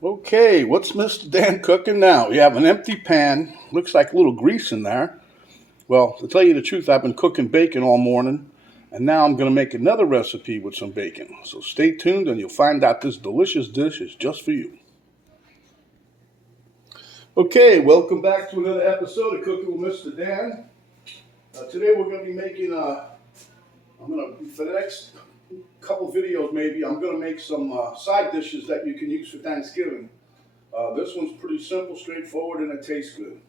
Okay, what's Mr. Dan cooking now? You have an empty pan. Looks like a little grease in there. Well, to tell you the truth, I've been cooking bacon all morning, and now I'm going to make another recipe with some bacon. So stay tuned and you'll find out this delicious dish is just for you. Okay, welcome back to another episode of Cooking with Mr. Dan. Today we're going to be making, for the next couple videos maybe, I'm going to make some side dishes that you can use for Thanksgiving. This one's pretty simple, straightforward, and it tastes good.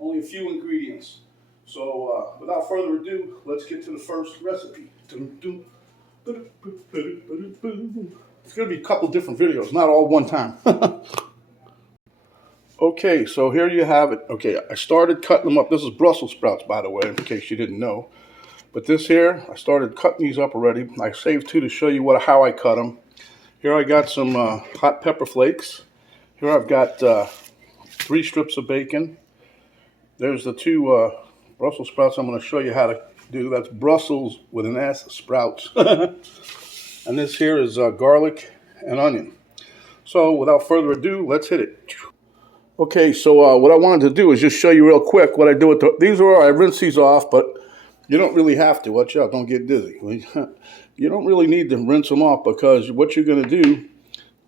Only a few ingredients. So without further ado, let's get to the first recipe. It's going to be a couple different videos, not all one time. Okay, so here you have it. Okay, I started cutting them up. This is Brussels sprouts, by the way, in case you didn't know. But this here, I started cutting these up already. I saved two to show you how I cut them. Here I got some hot pepper flakes. Here I've got 3 strips of bacon. There's the 2 Brussels sprouts I'm going to show you how to do. That's Brussels with an S, sprouts. And this here is garlic and onion. So without further ado, let's hit it. Okay, so what I wanted to do is just show you real quick what I do with these. I rinse these off, but you don't really have to. Watch out, don't get dizzy. You don't really need to rinse them off because what you're going to do,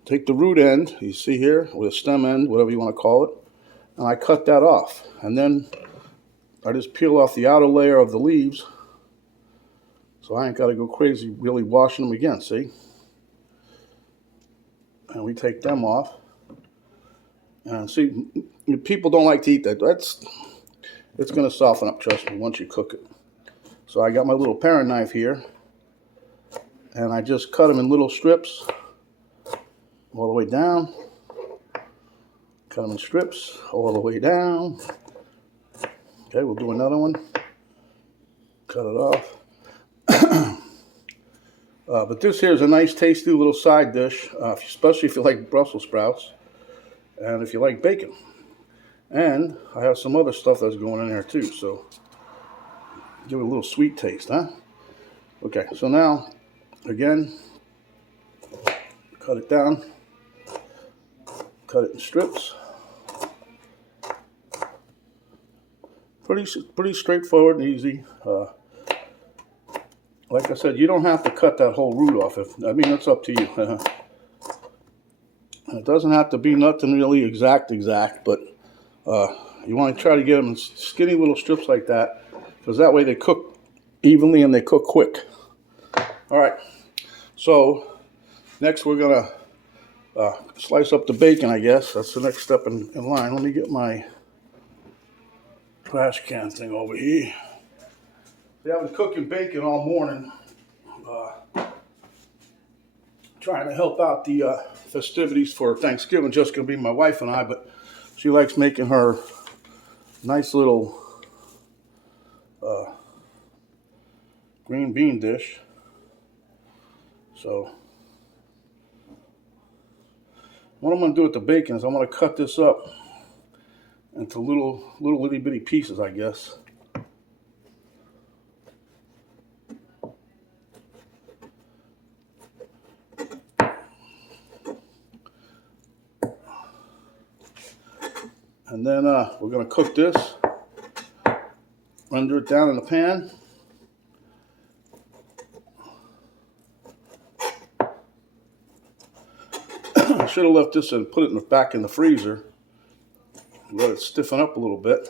take the root end, you see here, or the stem end, whatever you want to call it, and I cut that off. And then I just peel off the outer layer of the leaves, so I ain't got to go crazy really washing them again, see? And we take them off. And see, people don't like to eat that. It's going to soften up, trust me, once you cook it. So I got my little paring knife here, and I just cut them in little strips all the way down. Cut them in strips all the way down. Okay, we'll do another one. Cut it off. But this here is a nice, tasty little side dish, especially if you like Brussels sprouts and if you like bacon. And I have some other stuff that's going in there too, so give it a little sweet taste, huh? Okay, so now, again, cut it down, cut it in strips. Pretty straightforward and easy. Like I said, you don't have to cut that whole root off. It's up to you. It doesn't have to be nothing really exact, but you want to try to get them in skinny little strips like that, because that way they cook evenly and they cook quick. All right, so next we're going to slice up the bacon, I guess. That's the next step in line. Let me get my trash can thing over here. I've been cooking bacon all morning, trying to help out the festivities for Thanksgiving. Just going to be my wife and I, but she likes making her nice little green bean dish. So what I'm going to do with the bacon is I'm going to cut this up into little itty bitty pieces, I guess. And then we're going to cook this, render it down in the pan. I should have left this and put it back in the freezer. Let it stiffen up a little bit.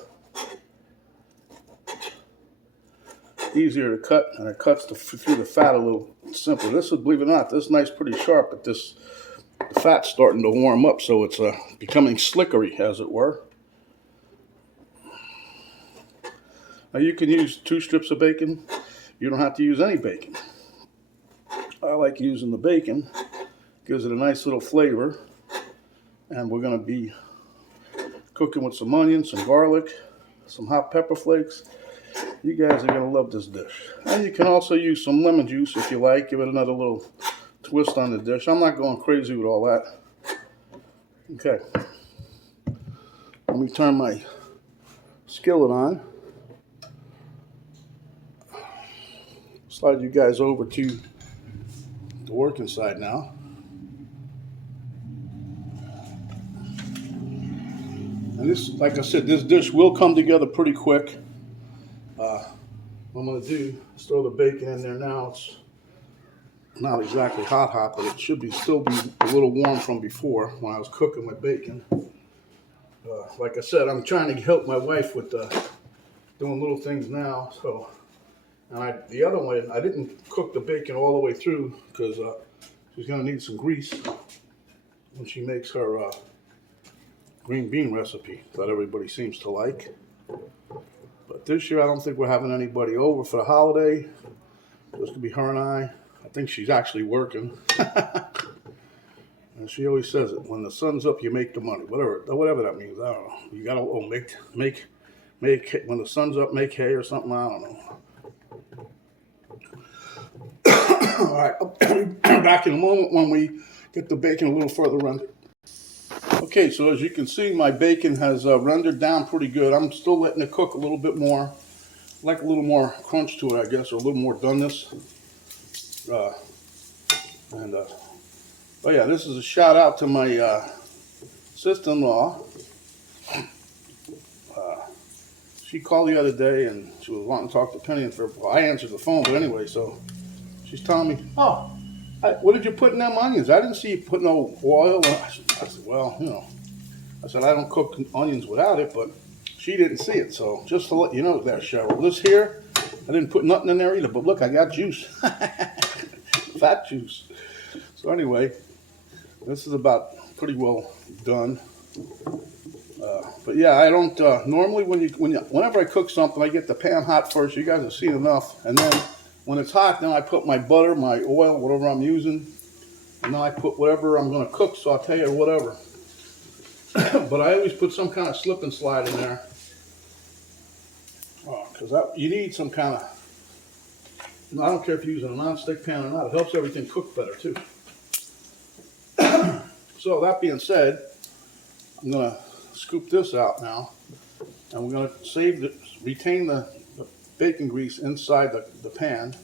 Easier to cut, and it cuts through the fat a little simpler. This is, believe it or not, this knife's pretty sharp, but the fat's starting to warm up, so it's becoming slickery, as it were. Now you can use 2 strips of bacon. You don't have to use any bacon. I like using the bacon. Gives it a nice little flavor. And we're going to be cooking with some onions, some garlic, some hot pepper flakes. You guys are going to love this dish. And you can also use some lemon juice if you like. Give it another little twist on the dish. I'm not going crazy with all that. Okay. Let me turn my skillet on. Slide you guys over to the working side now. And this, like I said, this dish will come together pretty quick. What I'm going to do is throw the bacon in there now. It's not exactly hot, but it should still be a little warm from before when I was cooking my bacon. Like I said, I'm trying to help my wife with doing little things now. So, and the other one, I didn't cook the bacon all the way through because she's going to need some grease when she makes her green bean recipe that everybody seems to like. But this year, I don't think we're having anybody over for the holiday. It's going to be her and I. I think she's actually working. And she always says it, when the sun's up, you make the money. Whatever that means, I don't know. You got to make, when the sun's up, make hay or something, I don't know. All right, I'll be back in a moment when we get the bacon a little further rendered. Okay, so as you can see, my bacon has rendered down pretty good. I'm still letting it cook a little bit more. Like a little more crunch to it, I guess, or a little more doneness. Oh yeah, this is a shout out to my sister-in-law. She called the other day and she was wanting to talk to Penny. Well, I answered the phone, but anyway, so she's telling me, "Oh, what did you put in them onions? I didn't see you put no oil." I said, "Well, you know," I said, "I don't cook onions without it," but she didn't see it. So just to let you know there, Cheryl, this here, I didn't put nothing in there either, but look, I got juice. Fat juice. So anyway, this is about pretty well done. But yeah, I don't normally whenever I cook something, I get the pan hot first. You guys have seen enough, and then when it's hot, then I put my butter, my oil, whatever I'm using, and then I put whatever I'm going to cook, saute or whatever. But I always put some kind of slip and slide in there, because you need some kind of. I don't care if you're using a non-stick pan or not. It helps everything cook better too. So that being said, I'm going to scoop this out now, and we're going to retain the bacon grease inside the pan,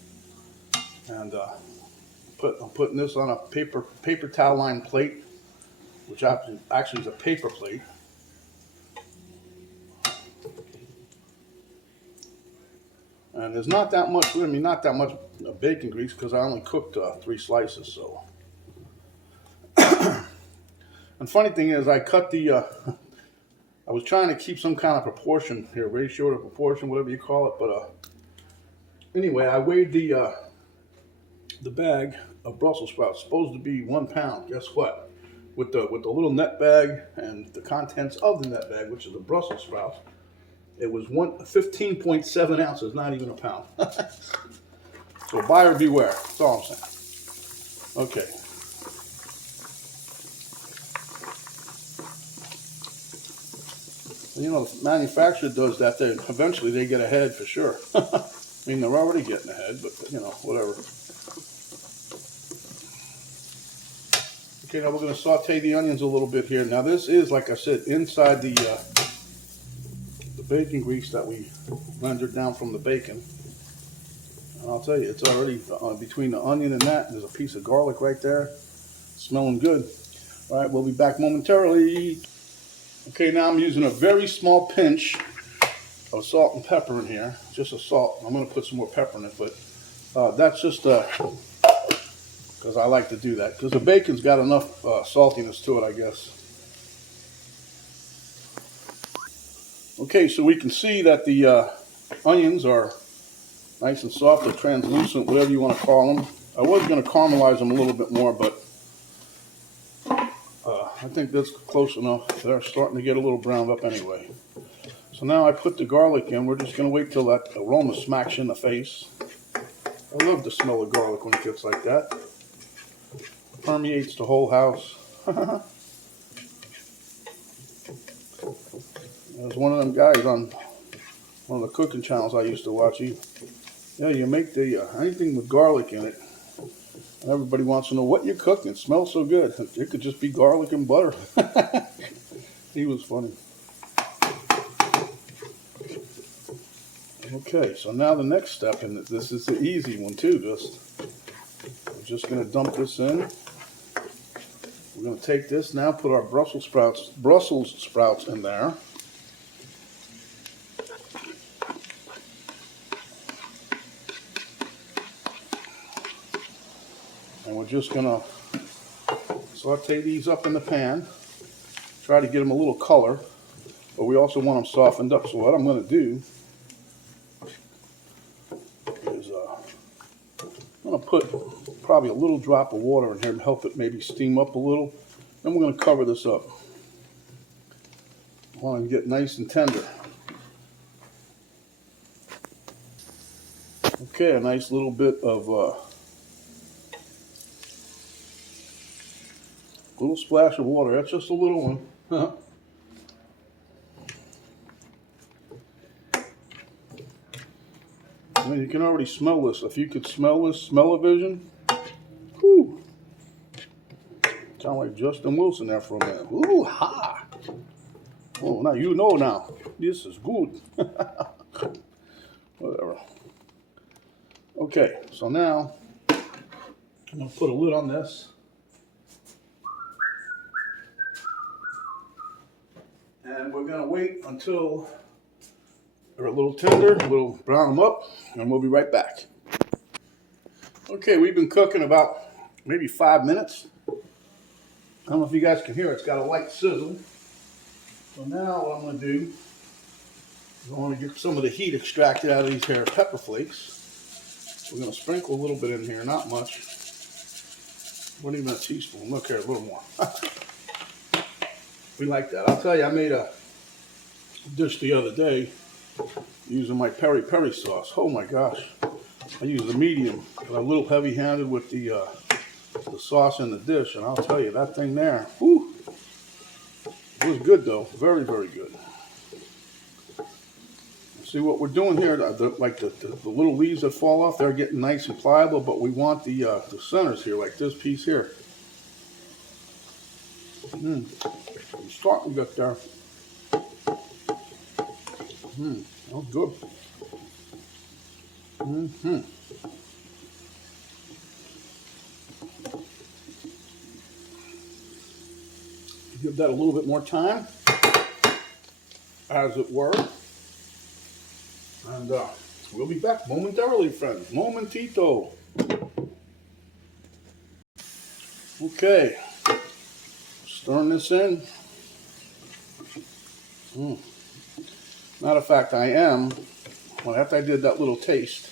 and I'm putting this on a paper towel lined plate, which actually is a paper plate. And there's not that much bacon grease because I only cooked 3 slices. So, and funny thing is, I cut I was trying to keep some kind of proportion here, ratio to proportion, whatever you call it. But anyway, I weighed the bag of Brussels sprouts. Supposed to be 1 pound. Guess what? With the little net bag and the contents of the net bag, which is the Brussels sprouts, it was 15.7 ounces, not even a pound. So buyer beware. That's all I'm saying. Okay. You know, the manufacturer does that. Eventually they get ahead for sure. I mean, they're already getting ahead, but you know, whatever. Okay, now we're going to saute the onions a little bit here. Now this is, like I said, inside the bacon grease that we rendered down from the bacon. And I'll tell you, it's already between the onion and that. There's a piece of garlic right there, smelling good. All right, we'll be back momentarily. Okay, now I'm using a very small pinch of salt and pepper in here, just a salt. I'm going to put some more pepper in it, but that's just because I like to do that, because the bacon's got enough saltiness to it, I guess. Okay, so we can see that the onions are nice and soft, or translucent, whatever you want to call them. I was going to caramelize them a little bit more, but I think that's close enough. They're starting to get a little browned up anyway. So now I put the garlic in. We're just going to wait till that aroma smacks you in the face. I love the smell of garlic when it gets like that. Permeates the whole house. There's one of them guys on one of the cooking channels I used to watch. You make anything with garlic in it. And everybody wants to know what you're cooking. It smells so good. It could just be garlic and butter. He was funny. Okay, so now the next step, and this is the easy one too. We're just going to dump this in. We're going to take this now, put our Brussels sprouts in there. just gonna saute these up in the pan. Try to get them a little color, but we also want them softened up. So what I'm gonna do is I'm gonna put probably a little drop of water in here to help it maybe steam up a little. Then we're gonna cover this up. I want to get nice and tender. Okay, a nice little bit of little splash of water. That's just a little one. I mean, you can already smell this. If you could smell this, smell-o-vision. Whew. Sound like Justin Wilson there for a minute. Ooh, ha! Oh, now you know now. This is good. Whatever. Okay, so now I'm going to put a lid on this. And we're going to wait until they're a little tender. We'll brown them up, and we'll be right back. Okay, we've been cooking about maybe 5 minutes. I don't know if you guys can hear it. It's got a light sizzle. So now what I'm going to do is I want to get some of the heat extracted out of these here pepper flakes. We're going to sprinkle a little bit in here, not much. Not even a teaspoon. Look here, a little more. We like that. I'll tell you, I made a dish the other day using my peri peri sauce. Oh my gosh. I used a medium, but a little heavy-handed with the sauce in the dish, and I'll tell you, that thing there, whew, it was good though. Very, very good. See what we're doing here, like the little leaves that fall off, they're getting nice and pliable, but we want the centers here, like this piece here. Start we got there. That was good. Give that a little bit more time, as it were. And we'll be back momentarily, friends. Momentito. Okay. Stirring this in. Matter of fact, well, after I did that little taste,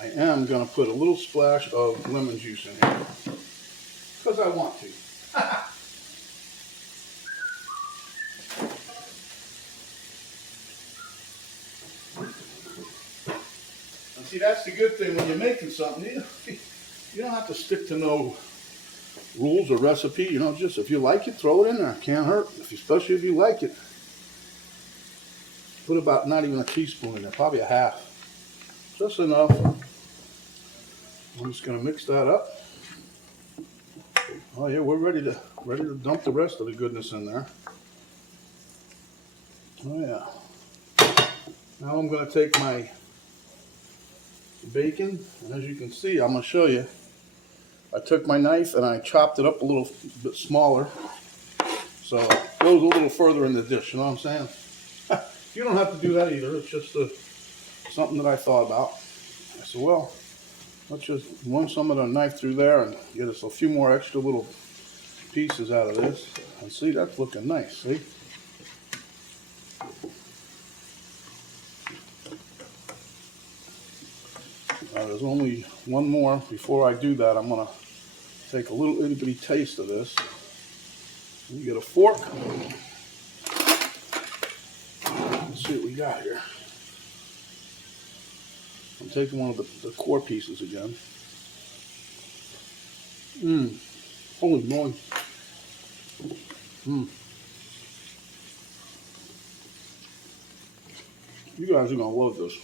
I am going to put a little splash of lemon juice in here. Because I want to. And see, that's the good thing when you're making something. You don't have to stick to no rules or recipe. You know, just if you like it, throw it in there. Can't hurt. Especially if you like it. Put about not even a teaspoon in there, probably a half. Just enough. I'm just going to mix that up. Oh yeah, we're ready to dump the rest of the goodness in there. Oh yeah. Now I'm going to take my bacon, and as you can see, I'm going to show you. I took my knife and I chopped it up a little bit smaller, so it goes a little further in the dish. You know what I'm saying? You don't have to do that either. It's just something that I thought about. I said, well, let's just run some of the knife through there and get us a few more extra little pieces out of this. And see, that's looking nice, see? There's only one more. Before I do that, I'm going to take a little itty bitty taste of this. You get a fork. Let's see what we got here. I'm taking one of the core pieces again. Holy moly. You guys are going to love this.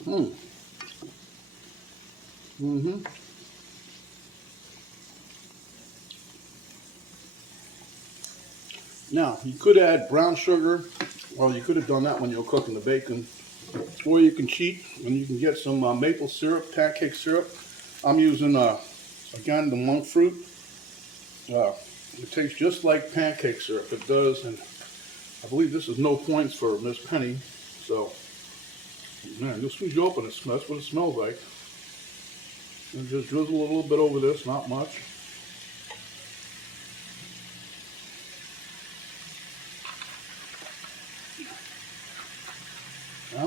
Now, you could add brown sugar. Well, you could have done that when you were cooking the bacon. Or you can cheat and you can get some maple syrup, pancake syrup. I'm using, again, the monk fruit. It tastes just like pancake syrup. It does, and I believe this is no points for Miss Penny. So, man, just when you open it, that's what it smells like. And just drizzle a little bit over this, not much.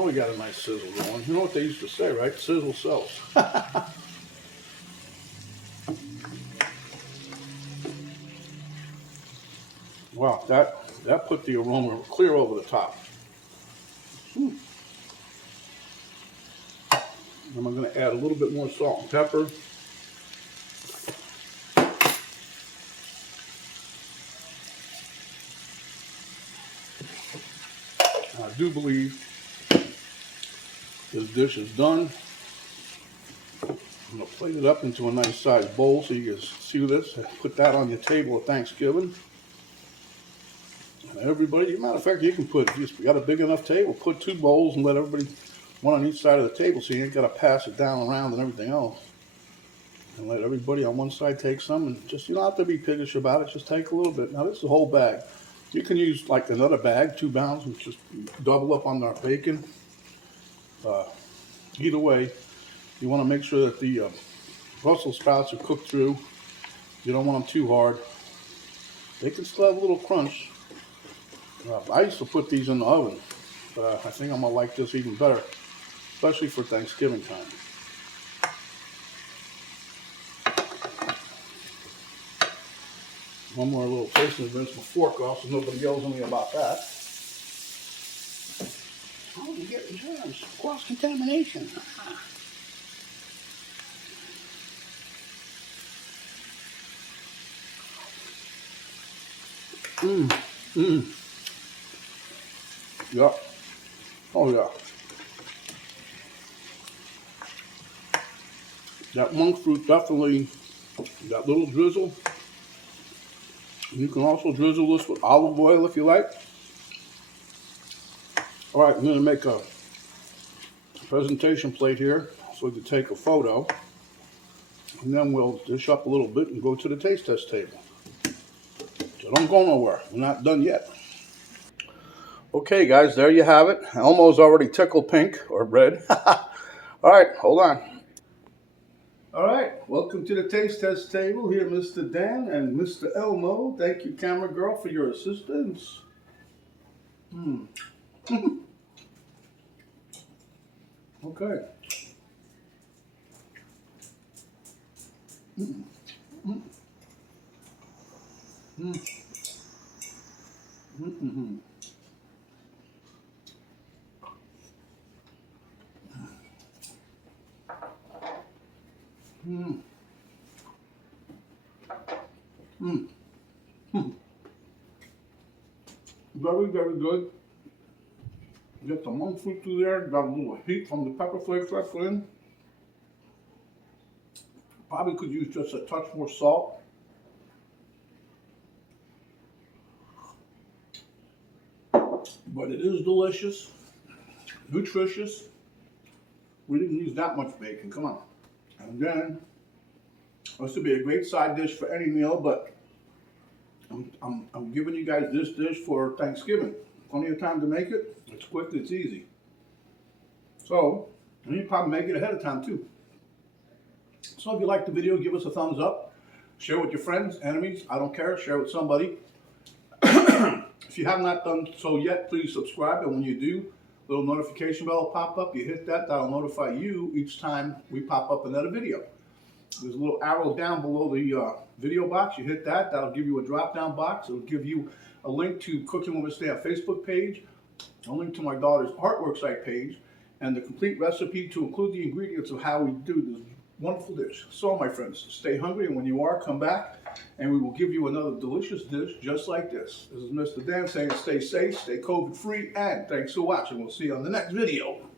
we got a nice sizzle going. You know what they used to say, right? Sizzle sells. Wow, that put the aroma clear over the top. And I'm going to add a little bit more salt and pepper. I do believe this dish is done. I'm going to plate it up into a nice sized bowl so you can see this. Put that on your table at Thanksgiving. And everybody, as a matter of fact, you can put, if you got a big enough table, put 2 bowls and let everybody, one on each side of the table so you ain't got to pass it down around and everything else. And let everybody on one side take some, and just, you don't have to be piggish about it, just take a little bit. Now this is a whole bag. You can use like another bag, 2 pounds, and just double up on our bacon. Either way, you want to make sure that the Brussels sprouts are cooked through. You don't want them too hard. They can still have a little crunch. I used to put these in the oven, but I think I'm going to like this even better, especially for Thanksgiving time. One more little taste and rinse my fork off so nobody yells at me about that. Oh, you're getting germs, cross-contamination. Yeah. Oh yeah. That monk fruit definitely, that little drizzle. You can also drizzle this with olive oil if you like. All right, I'm going to make a presentation plate here so we can take a photo. And then we'll dish up a little bit and go to the taste test table. So don't go nowhere. We're not done yet. Okay, guys, there you have it. Elmo's already tickled pink or red. All right, hold on. All right, welcome to the taste test table. Here, Mr. Dan and Mr. Elmo. Thank you, camera girl, for your assistance. Okay. Very, very good. Get the monk fruit through there. Got a little heat from the pepper flakes I put in. Probably could use just a touch more salt. But it is delicious, nutritious. We didn't use that much bacon, come on. And then, this would be a great side dish for any meal, but I'm giving you guys this dish for Thanksgiving. Plenty of time to make it. It's quick, it's easy. So, and you probably make it ahead of time too. So if you like the video, give us a thumbs up. Share with your friends, enemies, I don't care. Share with somebody. If you have not done so yet, please subscribe. And when you do, a little notification bell will pop up. You hit that, that'll notify you each time we pop up another video. There's a little arrow down below the video box. You hit that, that'll give you a drop-down box. It'll give you a link to Cooking with Stan Facebook page, a link to my daughter's artwork site page, and the complete recipe to include the ingredients of how we do this wonderful dish. So, my friends, stay hungry, and when you are, come back, and we will give you another delicious dish just like this. This is Mr. Dan saying stay safe, stay COVID-free, and thanks for watching. We'll see you on the next video.